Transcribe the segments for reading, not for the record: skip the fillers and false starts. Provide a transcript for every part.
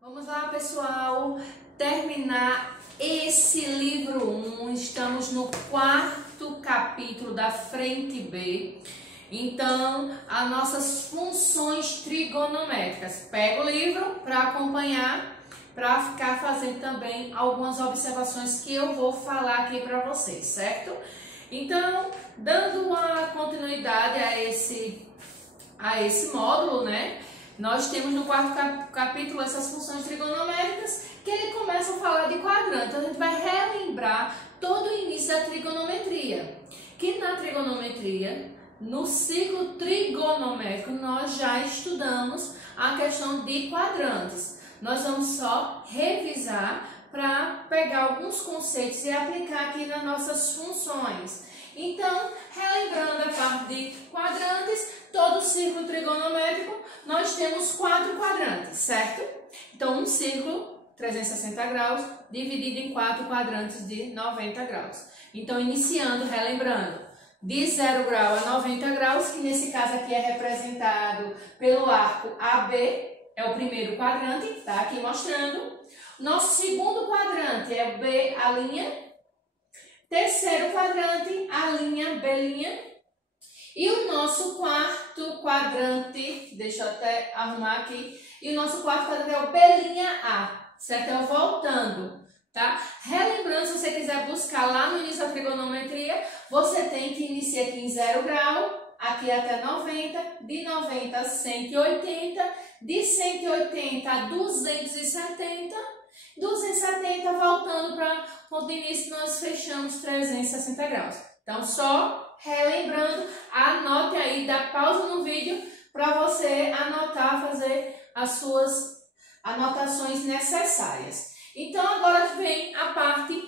Vamos lá, pessoal, terminar esse livro 1. Estamos no 4º capítulo da frente B. Então, as nossas funções trigonométricas. Pega o livro para acompanhar, para ficar fazendo também algumas observações que eu vou falar aqui para vocês, certo? Então, dando uma continuidade a esse módulo, né? Nós temos no 4º capítulo essas funções trigonométricas que ele começa a falar de quadrante. Então, a gente vai relembrar todo o início da trigonometria. Que na trigonometria, no ciclo trigonométrico, nós já estudamos a questão de quadrantes. Nós vamos só revisar para pegar alguns conceitos e aplicar aqui nas nossas funções. Então, relembrando a parte de quadrantes, todo círculo trigonométrico, nós temos 4 quadrantes, certo? Então, um círculo, 360 graus, dividido em 4 quadrantes de 90 graus. Então, iniciando, relembrando, de 0 grau a 90 graus, que nesse caso aqui é representado pelo arco AB, é o primeiro quadrante, tá aqui mostrando. Nosso segundo quadrante é o B, a linha. Terceiro quadrante, a linha B'. E o nosso quarto quadrante, deixa eu até arrumar aqui, e o nosso quarto quadrante é o B'A, certo? É o voltando, tá? Relembrando, se você quiser buscar lá no início da trigonometria, você tem que iniciar aqui em 0 grau, aqui até 90, de 90 a 180, de 180 a 270, 270 voltando para o ponto de início, nós fechamos 360 graus. Então, só relembrando, anote aí, dá pausa no vídeo para você anotar, fazer as suas anotações necessárias. Então, agora vem a parte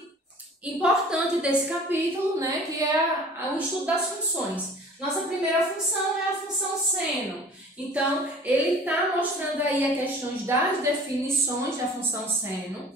importante desse capítulo, né, que é o estudo das funções. Nossa primeira função é a função seno. Então, ele está mostrando aí as questões das definições da função seno.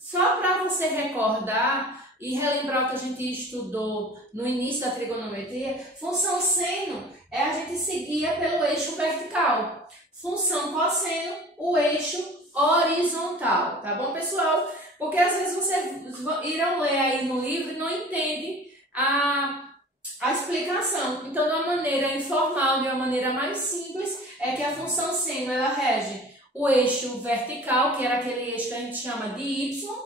Só para você recordar e relembrar o que a gente estudou no início da trigonometria, função seno é a gente seguir pelo eixo vertical. Função cosseno, o eixo horizontal. Tá bom, pessoal? Porque às vezes vocês irão ler aí no livro e não entendem a explicação. Então, de uma maneira informal, de uma maneira mais simples, é que a função seno ela rege o eixo vertical, que era aquele eixo que a gente chama de Y,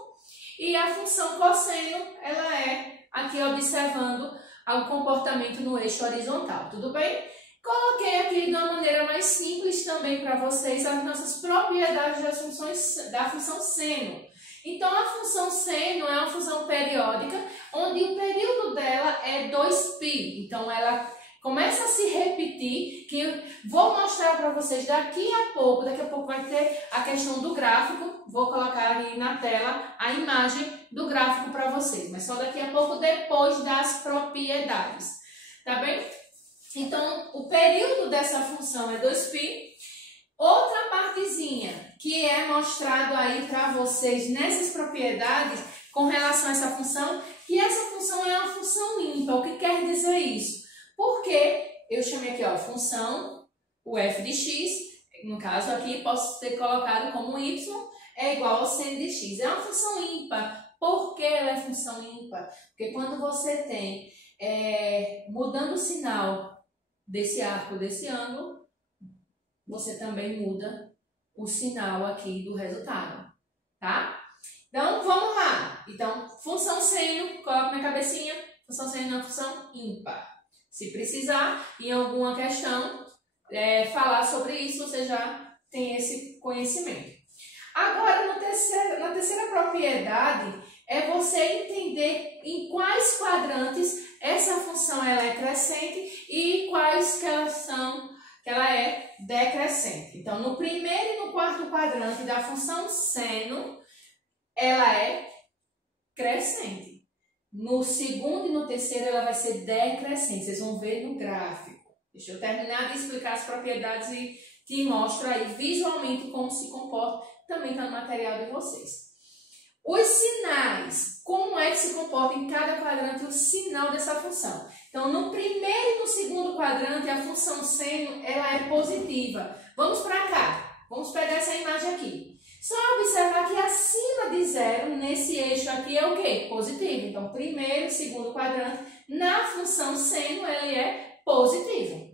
e a função cosseno ela é aqui observando o comportamento no eixo horizontal. Tudo bem? Coloquei aqui de uma maneira mais simples também para vocês as nossas propriedades das funções, da função seno. Então, a função seno é uma função periódica, onde o período dela é 2π. Então, ela começa a se repetir, que eu vou mostrar para vocês daqui a pouco vai ter a questão do gráfico, vou colocar aí na tela a imagem do gráfico para vocês, mas só daqui a pouco, depois das propriedades, tá bem? Então, o período dessa função é 2π. Outra partezinha que é mostrado aí para vocês nessas propriedades com relação a essa função, que essa função é uma função ímpar. O que quer dizer isso? Porque eu chamei aqui, ó, função, o f de x, no caso aqui posso ter colocado como y é igual ao seno de x. É uma função ímpar. Por que ela é função ímpar? Porque quando você tem, mudando o sinal desse arco, desse ângulo, você também muda o sinal aqui do resultado, tá? Então, vamos lá. Então, função seno, coloca na cabecinha, função seno é uma função ímpar. Se precisar, em alguma questão, falar sobre isso, você já tem esse conhecimento. Agora, na terceira propriedade, é você entender em quais quadrantes essa função ela é crescente e quais que ela é decrescente. Então, no primeiro e no quarto quadrante da função seno, ela é crescente. No segundo e no terceiro, ela vai ser decrescente. Vocês vão ver no gráfico. Deixa eu terminar de explicar as propriedades e te mostro aí visualmente como se comporta. Também está no material de vocês. Os sinais, como é que se comporta em cada quadrante o sinal dessa função. Então, no primeiro e no segundo quadrante, a função seno ela é positiva. Vamos para cá. Vamos pegar essa imagem aqui. Só observar que acima de zero, nesse eixo aqui, é o quê? Positivo. Então, primeiro e segundo quadrante, na função seno, ele é positivo.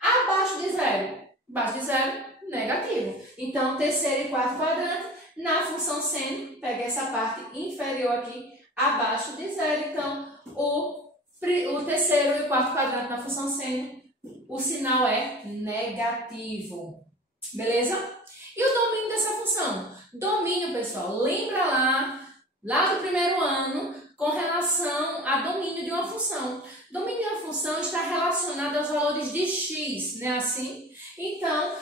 Abaixo de zero, negativo. Então, terceiro e quarto quadrante, na função seno, pega essa parte inferior aqui, abaixo de zero. Então, o terceiro e o quarto quadrante na função seno, o sinal é negativo. Beleza? E o domínio dessa função? Domínio, pessoal, lembra lá do primeiro ano, com relação a domínio de uma função. Domínio de uma função está relacionado aos valores de x, não é assim? Então,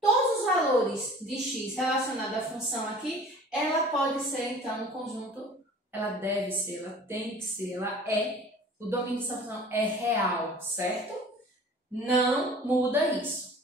todos os valores de x relacionados à função aqui, ela pode ser, então, um conjunto, ela deve ser, ela tem que ser, ela é, o domínio dessa função é real, certo? Não muda isso.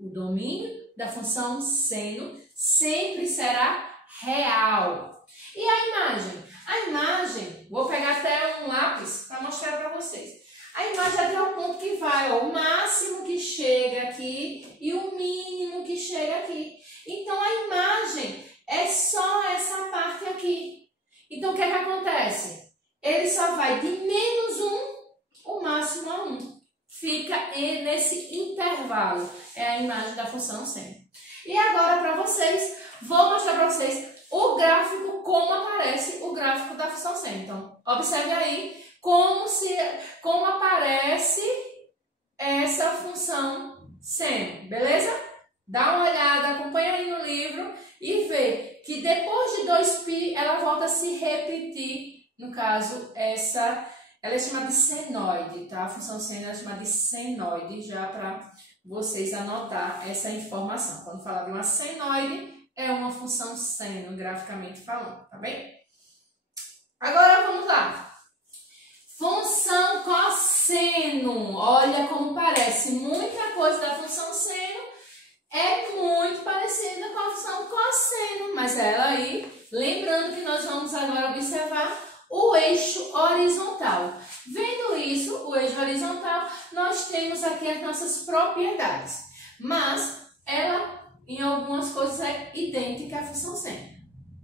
O domínio da função seno sempre será real. E a imagem? A imagem, vou pegar até um lápis para mostrar para vocês. A imagem é até o ponto que vai, ó, o máximo que chega aqui e o mínimo que chega aqui. Então, a imagem é só essa parte aqui. Então, o que é que acontece? Ele só vai de -1, o máximo a 1. Fica nesse intervalo. É a imagem da função seno. E agora, para vocês, vou mostrar para vocês o gráfico, como aparece o gráfico da função seno. Então, observe aí como aparece essa função seno, beleza? Dá uma olhada, acompanha aí no livro e vê que depois de 2π, ela volta a se repetir. No caso, ela é chamada de senoide, tá? A função seno é chamada de senoide, já para vocês anotar essa informação. Quando falar de uma senoide, é uma função seno, graficamente falando, tá bem? Agora vamos lá. Função cosseno. Olha como parece. Muita coisa da função seno é muito parecida com a função cosseno, mas ela aí, lembrando que nós vamos agora observar o eixo horizontal. Vendo isso, o eixo horizontal, nós temos aqui as nossas propriedades, mas ela, em algumas coisas, é idêntica à função seno.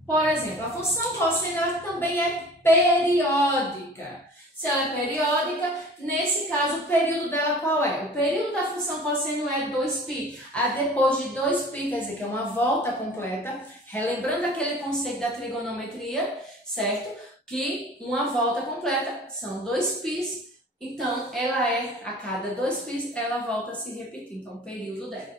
Por exemplo, a função cosseno ela também é periódica. Se ela é periódica, nesse caso, o período dela qual é? O período da função cosseno é 2π. Depois de 2π, quer dizer que é uma volta completa, relembrando aquele conceito da trigonometria, certo? Que uma volta completa são 2π, então ela a cada 2π, ela volta a se repetir, então o período dela.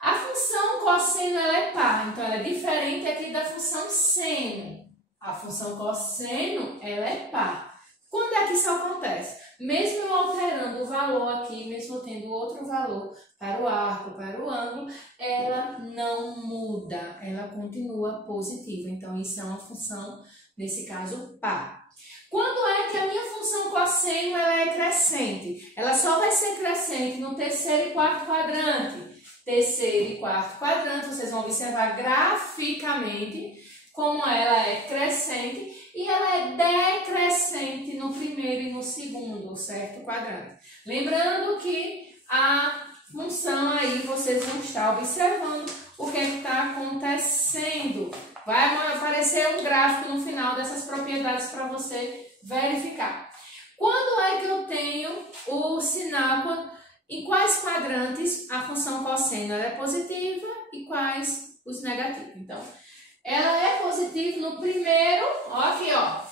A função cosseno ela é par, então ela é diferente aqui da função seno. A função cosseno ela é par. Quando é que isso acontece? Mesmo eu alterando o valor aqui, mesmo tendo outro valor para o arco, para o ângulo, ela não muda, ela continua positiva. Então, isso é uma função, nesse caso, par. Quando é que a minha função cosseno ela é crescente? Ela só vai ser crescente no terceiro e quarto quadrante. Terceiro e quarto quadrante, vocês vão observar graficamente como ela é crescente e ela é decrescente no primeiro e no segundo, certo? Quadrante. Lembrando que a função aí, vocês vão estar observando o que está acontecendo. Vai aparecer um gráfico no final dessas propriedades para você verificar. Quando é que eu tenho o sinal, em quais quadrantes a função cosseno ela é positiva e quais os negativos? Então, ela é positiva no primeiro, ó aqui, ó.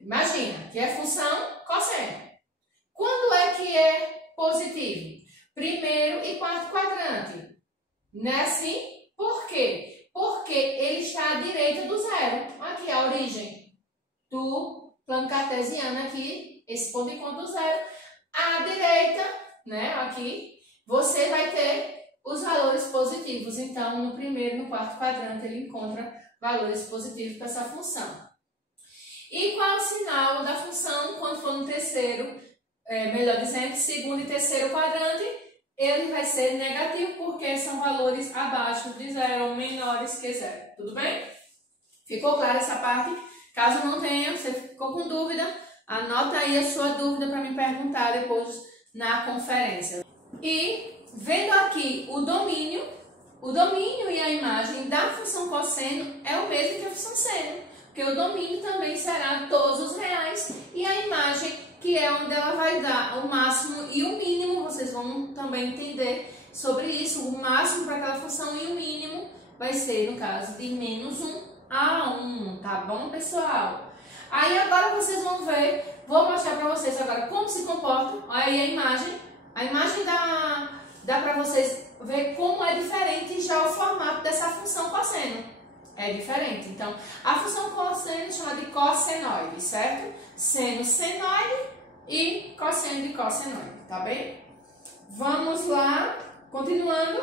Imagina, que é função cosseno. Quando é que é positivo? Primeiro e quarto quadrante. Não é assim? Por quê? Porque ele está à direita do zero. Aqui é a origem do plano cartesiano aqui, esse ponto encontro do zero. À direita, né, aqui, você vai ter os valores positivos. Então, no primeiro e no quarto quadrante, ele encontra valores positivos para essa função. E qual é o sinal da função quando for no terceiro, melhor dizendo, segundo e terceiro quadrante? Ele vai ser negativo porque são valores abaixo de zero ou menores que zero. Tudo bem? Ficou clara essa parte? Caso não tenha, você ficou com dúvida, anota aí a sua dúvida para me perguntar depois na conferência. E vendo aqui o domínio, o domínio e a imagem da função cosseno é o mesmo que a função seno, porque o domínio também será todos os reais e a imagem, que é onde ela vai dar o máximo e o mínimo, vocês vão também entender sobre isso, o máximo para aquela função e o mínimo vai ser, no caso, de -1 a 1, tá bom, pessoal? Aí agora vocês vão ver, vou mostrar para vocês agora como se comporta, olha aí a imagem dá para vocês ver como é diferente já o formato dessa função cosseno. É diferente. Então, a função cosseno chama de cossenoide, certo? Seno, senoide e cosseno de cossenoide, tá bem? Vamos lá, continuando.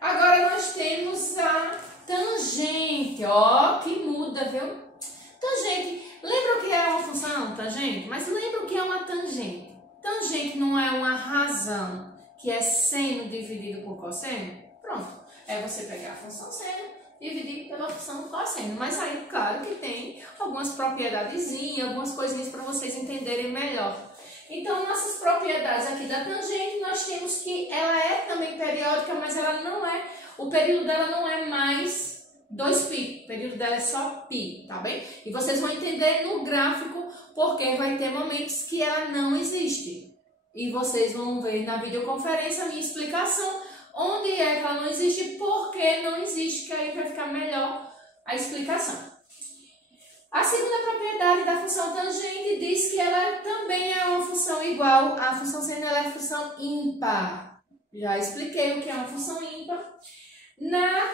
Agora nós temos a tangente, ó, que muda, viu? Tangente, lembra o que é uma função tangente? Mas lembra o que é uma tangente? Tangente não é uma razão, que é seno dividido por cosseno? Pronto, é você pegar a função seno e dividir pela função cosseno. Mas aí, claro que tem algumas propriedadezinhas, algumas coisinhas para vocês entenderem melhor. Então, nossas propriedades aqui da tangente, nós temos que ela é também periódica, mas ela não é, o período dela não é mais 2π, o período dela é só π, tá bem? E vocês vão entender no gráfico, porque vai ter momentos que ela não existe. E vocês vão ver na videoconferência a minha explicação, onde é que ela não existe, por que não existe, que aí vai ficar melhor a explicação. A segunda propriedade da função tangente diz que ela também é uma função igual à função seno, ela é função ímpar. Já expliquei o que é uma função ímpar. Na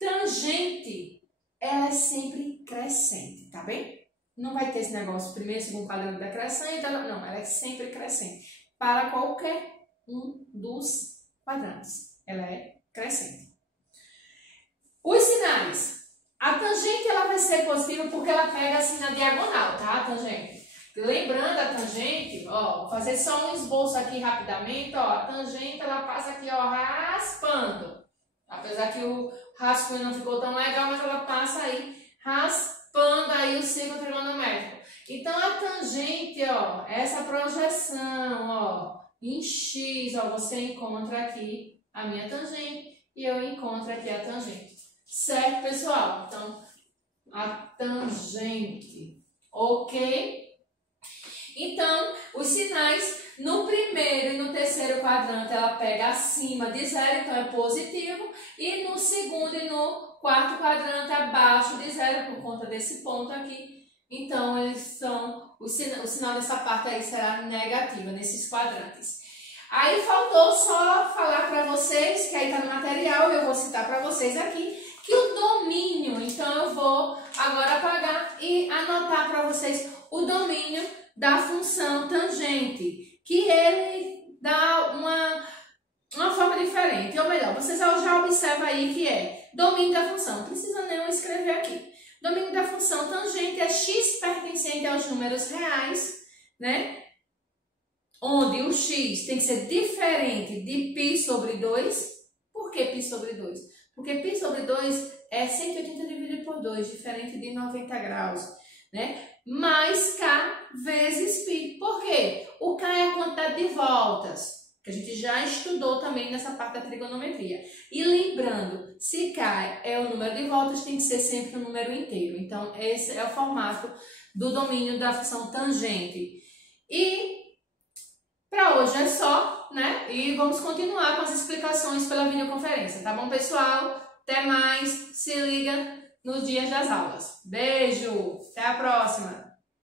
tangente, ela é sempre crescente, tá bem? Não vai ter esse negócio, primeiro, segundo quadrante decrescente, não, ela é sempre crescente. Para qualquer um dos quadrantes, ela é crescente. Os sinais. A tangente ela vai ser positiva porque ela pega assim na diagonal, tá, a tangente? Lembrando a tangente, ó, vou fazer só um esboço aqui rapidamente, ó, a tangente ela passa aqui, ó, raspando. Apesar que o rascunho não ficou tão legal, mas ela passa aí raspando aí o círculo trigonométrico. Então a tangente, ó, essa projeção, ó, em x, ó, você encontra aqui a minha tangente e eu encontro aqui a tangente. Certo, pessoal? Então, a tangente, ok? Então, os sinais no primeiro e no terceiro quadrante ela pega acima de 0, então é positivo, e no segundo e no quarto quadrante abaixo de 0, por conta desse ponto aqui. Então, eles são, o sinal dessa parte aí será negativa nesses quadrantes. Aí faltou só falar para vocês, que aí está no material, eu vou citar para vocês aqui, que o domínio, então eu vou agora apagar e anotar para vocês o domínio da função tangente, que ele dá uma forma diferente, ou melhor, vocês já observam aí que é domínio da função, não precisa nem eu escrever aqui. Domínio da função tangente é x pertencente aos números reais, né? Onde o x tem que ser diferente de π sobre 2. Por que π sobre 2? Porque π sobre 2 é 180 dividido por 2, diferente de 90 graus, né? Mais k vezes π. Por quê? O k é a quantidade de voltas, que a gente já estudou também nessa parte da trigonometria. E lembrando, se k é o número de voltas, tem que ser sempre o número inteiro. Então, esse é o formato do domínio da função tangente. E para hoje é só, né? E vamos continuar com as explicações pela videoconferência, tá bom, pessoal? Até mais, se liga nos dias das aulas. Beijo, até a próxima!